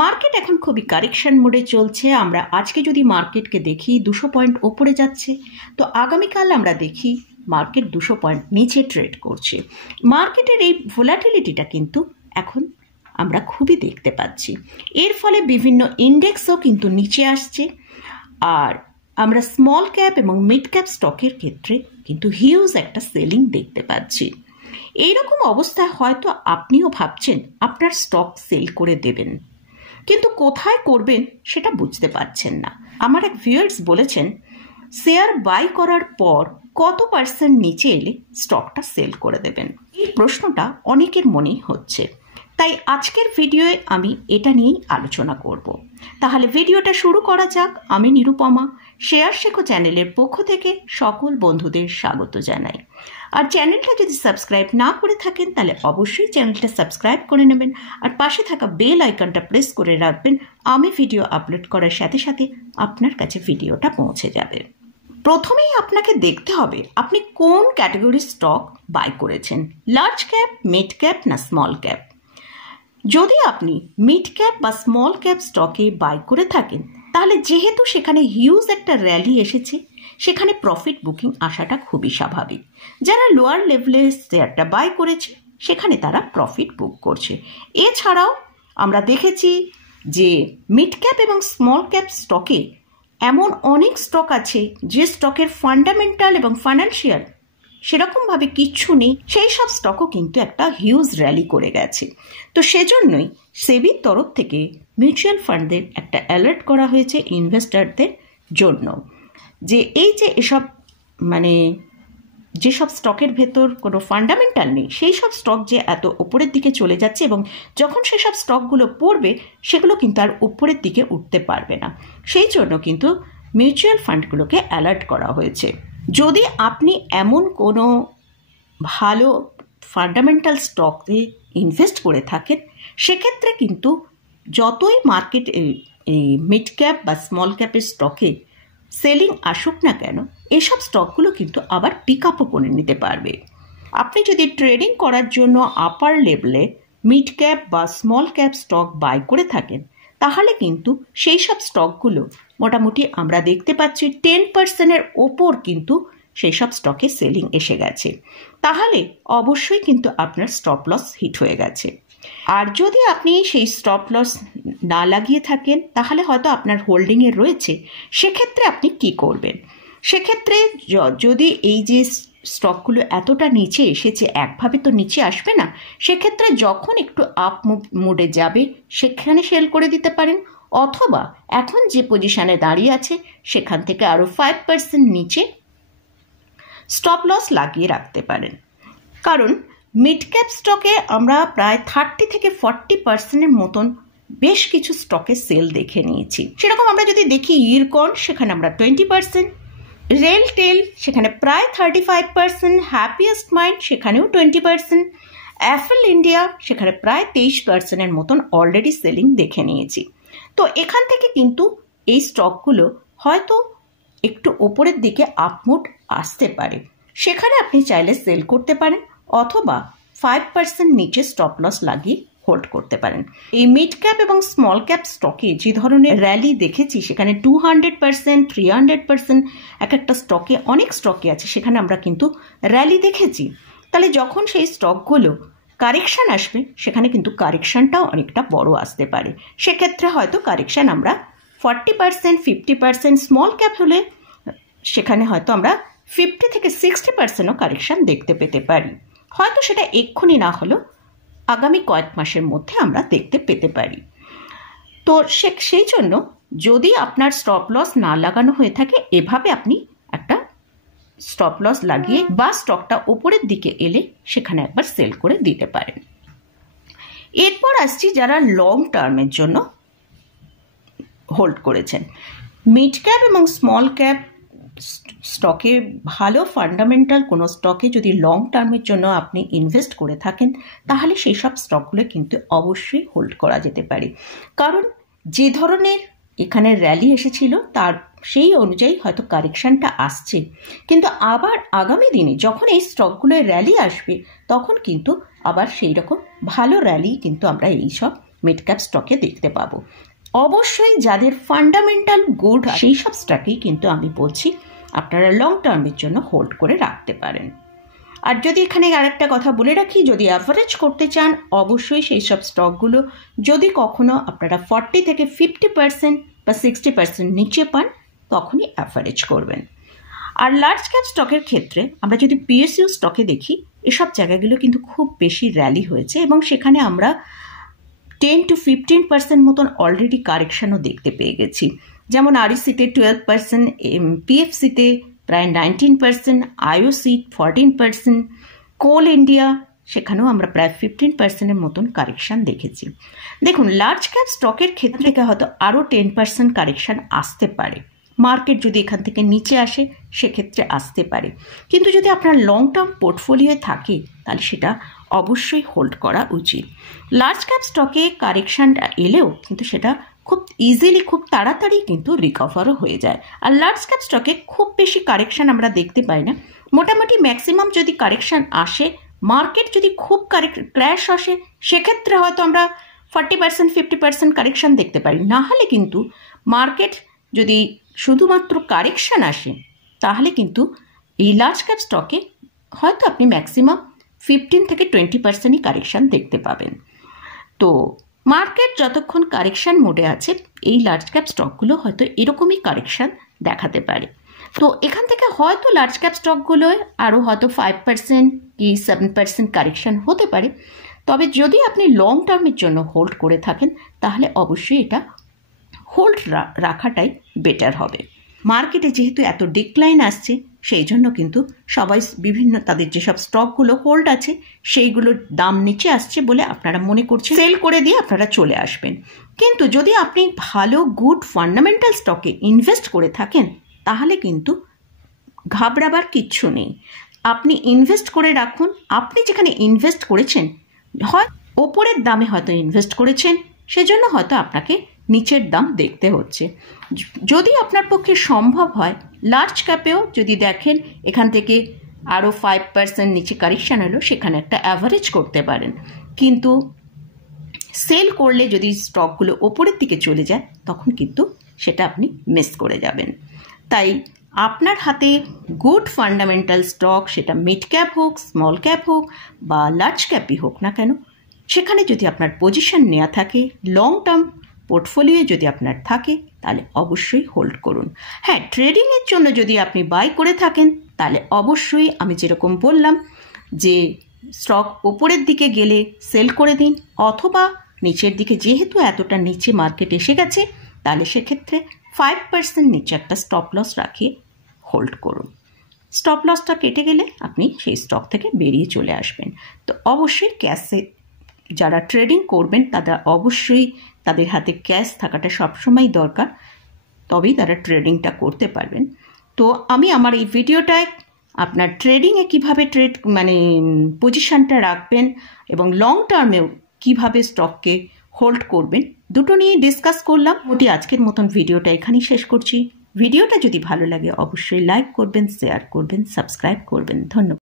Market এখন খুবই correction মোডে চলছে। আমরা আজকে যদি মার্কেটকে দেখি 200 পয়েন্ট ওপরে যাচ্ছে, তো আগামীকাল আমরা দেখি মার্কেট 200 পয়েন্ট নিচে ট্রেড করছে। মার্কেটের এই ভোলাটিলিটিটা কিন্তু এখন আমরা খুবই দেখতে পাচ্ছি। এর ফলে বিভিন্ন ইন্ডেক্সও কিন্তু নিচে আসছে, আর আমরা স্মল ক্যাপ এবং মিড ক্যাপ স্টকের ক্ষেত্রে কিন্তু হিউজ একটা সেলিং দেখতে পাচ্ছি। এইরকম অবস্থায় হয়তো আপনিও ভাবছেন আপনার স্টক সেল করে দেবেন, কিন্তু কোথায় করবেন সেটা বুঝতে পারছেন না। আমার এক ভিউয়ার্স বলেছেন শেয়ার বাই করার পর কত পার্সেন্ট নিচে এলে স্টকটা সেল করে দেবেন। এই প্রশ্নটা অনেকের মনেই হচ্ছে, তাই আজকের ভিডিওয়ে আমি এটা নিয়েই আলোচনা করব। তাহলে ভিডিওটা শুরু করা যাক। আমি নিরুপমা, শেয়ার শেখো চ্যানেলের পক্ষ থেকে সকল বন্ধুদের স্বাগত জানাই। আর চ্যানেলটা যদি সাবস্ক্রাইব না করে থাকেন তাহলে অবশ্যই চ্যানেলটা সাবস্ক্রাইব করে নেবেন, আর পাশে থাকা বেল আইকনটা প্রেস করে রাখবেন। আমি ভিডিও আপলোড করার সাথে সাথে আপনার কাছে ভিডিওটা পৌঁছে যাবে। প্রথমেই আপনাকে দেখতে হবে আপনি কোন ক্যাটাগরির স্টক বাই করেছেন, লার্জ ক্যাপ, মিড ক্যাপ না স্মল ক্যাপ। যদি আপনি মিড ক্যাপ বা স্মল ক্যাপ স্টকে বাই করে থাকেন, তাহলে যেহেতু সেখানে হিউজ একটা র্যালি এসেছে, সেখানে প্রফিট বুকিং আসাটা খুবই স্বাভাবিক। যারা লোয়ার লেভেলে শেয়ারটা বাই করেছে সেখানে তারা প্রফিট বুক করছে। এছাড়াও আমরা দেখেছি যে মিড ক্যাপ এবং স্মল ক্যাপ স্টকে এমন অনেক স্টক আছে যে স্টকের ফান্ডামেন্টাল এবং ফাইন্যান্সিয়াল সেরকমভাবে কিচ্ছু নেই, সেই সব স্টকও কিন্তু একটা হিউজ র্যালি করে গেছে। তো সেজন্যই সেবির তরফ থেকে মিউচুয়াল ফান্ডদের একটা অ্যালার্ট করা হয়েছে ইনভেস্টরদের জন্য, যে এই যে এসব যেসব স্টকের ভেতর কোনো ফান্ডামেন্টাল নেই, সেই সব স্টক যে এত ওপরের দিকে চলে যাচ্ছে, এবং যখন সেসব স্টকগুলো পড়বে সেগুলো কিন্তু আর উপরের দিকে উঠতে পারবে না। সেই জন্য কিন্তু মিউচুয়াল ফান্ডগুলোকে অ্যালার্ট করা হয়েছে। যদি আপনি এমন কোনো ভালো ফান্ডামেন্টাল স্টকে ইনভেস্ট করে থাকেন, সেক্ষেত্রে কিন্তু যতই মার্কেট এই মিড ক্যাপ বা স্মল ক্যাপের স্টকে সেলিং আসুক না কেন, এসব স্টকগুলো কিন্তু আবার পিক আপও করে নিতে পারবে। আপনি যদি ট্রেডিং করার জন্য আপার লেভেলে মিড ক্যাপ বা স্মল ক্যাপ স্টক বাই করে থাকেন, তাহলে কিন্তু সেই সব স্টকগুলো মোটামুটি আমরা দেখতে পাচ্ছি 10%-এর ওপর কিন্তু সেই সব স্টকে সেলিং এসে গেছে। তাহলে অবশ্যই কিন্তু আপনার স্টপ লস হিট হয়ে গেছে। আর যদি আপনি সেই স্টপ লস না লাগিয়ে থাকেন, তাহলে হয়তো আপনার হোল্ডিংয়ে রয়েছে, সেক্ষেত্রে আপনি কি করবেন? সেক্ষেত্রে যদি এই যে স্টকগুলো এতটা নিচে এসেছে, একভাবে তো নিচে আসবে না, সেক্ষেত্রে যখন একটু আপ মুডে যাবে সেখানে সেল করে দিতে পারেন, অথবা এখন যে পজিশনে দাঁড়িয়ে আছে সেখান থেকে আরও 5% নিচে স্টপ লস লাগিয়ে রাখতে পারেন। কারণ মিড ক্যাপ স্টকে আমরা প্রায় 30-40%-এর মতন বেশ কিছু স্টকে সেল দেখে নিয়েছি। সেরকম আমরা যদি দেখি ইরকন, সেখানে আমরা 20%, রেলটেল সেখানে প্রায় 35%, হ্যাপিয়েস্ট মাইন্ড সেখানেও 20%, অ্যাপল ইন্ডিয়া সেখানে প্রায় 23%-এর মতন অলরেডি সেলিং দেখে নিয়েছি। তো এখান থেকে কিন্তু এই স্টকগুলো হয়তো একটু ওপরের দিকে আপমুড আসতে পারে, সেখানে আপনি চাইলে সেল করতে পারেন, অথবা 5% নিচে স্টপ লস লাগিয়ে হোল্ড করতে পারেন। এই মিড ক্যাপ এবং স্মল ক্যাপ স্টকে যে ধরনের র্যালি দেখেছি, সেখানে 200%, 300% এক একটা স্টকে, অনেক স্টকে আছে সেখানে আমরা কিন্তু র্যালি দেখেছি। তাহলে যখন সেই স্টকগুলো কারেকশান আসবে, সেখানে কিন্তু কারেকশানটাও অনেকটা বড় আসতে পারে। সেক্ষেত্রে হয়তো কারেকশান আমরা 40%, 50%, স্মল ক্যাপ হলে সেখানে হয়তো আমরা 50-60%ও কারেকশান দেখতে পেতে পারি। হয়তো সেটা এক্ষুনি না হলেও আগামী কয়েক মাসের মধ্যে আমরা দেখতে পেতে পারি। তো সেই জন্য যদি আপনার স্টপ লস না লাগানো হয়ে থাকে, এভাবে আপনি একটা স্টপ লস লাগিয়ে বা স্টকটা ওপরের দিকে এলে সেখানে একবার সেল করে দিতে পারেন। এরপর আসছি যারা লং টার্মের জন্য হোল্ড করেছেন। মিড ক্যাপ এবং স্মল ক্যাপ স্টকে ভালো ফান্ডামেন্টাল কোনো স্টকে যদি লং টার্মের জন্য আপনি ইনভেস্ট করে থাকেন, তাহলে সেই সব স্টকগুলো কিন্তু অবশ্যই হোল্ড করা যেতে পারে। কারণ যে ধরনের এখানে র্যালি এসেছিল তার সেই অনুযায়ী হয়তো কারেকশানটা আসছে, কিন্তু আবার আগামী দিনে যখন এই স্টকগুলোয় র্যালি আসবে, তখন কিন্তু আবার সেই রকম ভালো র্যালি কিন্তু আমরা এই সব মিড ক্যাপ স্টকে দেখতে পাবো। অবশ্যই যাদের ফান্ডামেন্টাল গুড সেই সব স্টকেই কিন্তু আমি বলছি আপনারা লং টার্মের জন্য হোল্ড করে রাখতে পারেন। আর যদি এখানে আরেকটা কথা বলে রাখি, যদি অ্যাভারেজ করতে চান অবশ্যই সেই সব স্টকগুলো যদি কখনো আপনারা 40 থেকে 50% বা 60% নিচে পান তখনই অ্যাভারেজ করবেন। আর লার্জ ক্যাপ স্টকের ক্ষেত্রে আমরা যদি পিএসইউ স্টকে দেখি, এসব জায়গাগুলো কিন্তু খুব বেশি র্যালি হয়েছে এবং সেখানে আমরা 10 to 15% মতন অলরেডি কারেকশানও দেখতে পেয়ে গেছি। যেমন আরইসিতে 12%, পিএফসিতে প্রায় 19%, আইওসি 14%, কোল ইন্ডিয়া সেখানেও আমরা প্রায় 15%-এর মতন কারেকশান দেখেছি। দেখুন, লার্জ ক্যাপ স্টকের ক্ষেত্রে থেকে হয়তো আরও 10% কারেকশান আসতে পারে, মার্কেট যদি এখান থেকে নিচে আসে সেক্ষেত্রে আসতে পারে। কিন্তু যদি আপনার লং টার্ম পোর্টফোলিও থাকে তাহলে সেটা অবশ্যই হোল্ড করা উচিত। লার্জ ক্যাপ স্টকে কারেকশানটা এলেও কিন্তু সেটা খুব ইজিলি, খুব তাড়াতাড়ি কিন্তু রিকভারও হয়ে যায়। আর লার্জ ক্যাপ স্টকে খুব বেশি কারেকশান আমরা দেখতে পাই না। মোটামুটি ম্যাক্সিমাম যদি কারেকশান আসে, মার্কেট যদি খুব ক্র্যাশ আসে সেক্ষেত্রে হয়তো আমরা 40% 50% কারেকশান দেখতে পারি। না হলে কিন্তু মার্কেট যদি শুধুমাত্র কারেকশান আসে তাহলে কিন্তু এই লার্জ ক্যাপ স্টকে হয়তো আপনি ম্যাক্সিমাম 15 থেকে 20%ই কারেকশান দেখতে পাবেন। তো মার্কেট যতক্ষণ কারেকশান মোডে আছে এই লার্জ ক্যাপ স্টকগুলো হয়তো এরকমই কারেকশান দেখাতে পারে। তো এখান থেকে হয়তো লার্জ ক্যাপ স্টকগুলোয় আরও হয়তো 5% কি 7% কারেকশান হতে পারে। তবে যদি আপনি লং টার্মের জন্য হোল্ড করে থাকেন তাহলে অবশ্যই এটা হোল্ড রাখাটাই বেটার হবে। মার্কেটে যেহেতু এত ডিক্লাইন আসছে সেই জন্য কিন্তু সবাই বিভিন্ন তাদের যেসব স্টকগুলো হোল্ড আছে সেইগুলোর দাম নিচে আসছে বলে আপনারা মনে করছেন সেল করে দিয়ে আপনারা চলে আসবেন। কিন্তু যদি আপনি ভালো গুড ফান্ডামেন্টাল স্টকে ইনভেস্ট করে থাকেন তাহলে কিন্তু ঘাবড়াবার কিচ্ছু নেই। আপনি ইনভেস্ট করে রাখুন। আপনি যেখানে ইনভেস্ট করেছেন হয় ওপরের দামে হয়তো ইনভেস্ট করেছেন, সেজন্য হয়তো আপনাকে নিচের দাম দেখতে হচ্ছে। যদি আপনার পক্ষে সম্ভব হয় লার্জ ক্যাপেও যদি দেখেন এখান থেকে আরও 5% নিচে কারেকশান হলো, সেখানে একটা অ্যাভারেজ করতে পারেন। কিন্তু সেল করলে যদি স্টকগুলো ওপরের দিকে চলে যায় তখন কিন্তু সেটা আপনি মিস করে যাবেন। তাই আপনার হাতে গুড ফান্ডামেন্টাল স্টক, সেটা মিড ক্যাপ হোক, স্মল ক্যাপ হোক বা লার্জ ক্যাপই হোক না কেন, সেখানে যদি আপনার পজিশন নেওয়া থাকে, লং টার্ম পোর্টফোলিও যদি আপনার থাকে তাহলে অবশ্যই হোল্ড করুন। হ্যাঁ, ট্রেডিংয়ের জন্য যদি আপনি বাই করে থাকেন তাহলে অবশ্যই আমি যেরকম বললাম যে স্টক ওপরের দিকে গেলে সেল করে দিন, অথবা নিচের দিকে যেহেতু এতটা নিচে মার্কেট এসে গেছে তাহলে সেক্ষেত্রে 5% নিচে একটা স্টপ লস রাখিয়ে হোল্ড করুন। স্টপ লসটা কেটে গেলে আপনি সেই স্টক থেকে বেরিয়ে চলে আসবেন। তো অবশ্যই ক্যাশে যারা ট্রেডিং করবেন তারা অবশ্যই তাদের হাতে ক্যাশ থাকাটা সবসময় দরকার, তবেই তারা ট্রেডিংটা করতে পারবেন। তো আমি আমার এই ভিডিওটায় আপনার ট্রেডিংয়ে কীভাবে পজিশানটা রাখবেন এবং লং টার্মেও কীভাবে স্টককে হোল্ড করবেন দুটো নিয়ে ডিসকাস করলাম। আজকের মতন ভিডিওটা এখানেই শেষ করছি। ভিডিওটা যদি ভালো লাগে অবশ্যই লাইক করবেন, শেয়ার করবেন, সাবস্ক্রাইব করবেন। ধন্যবাদ।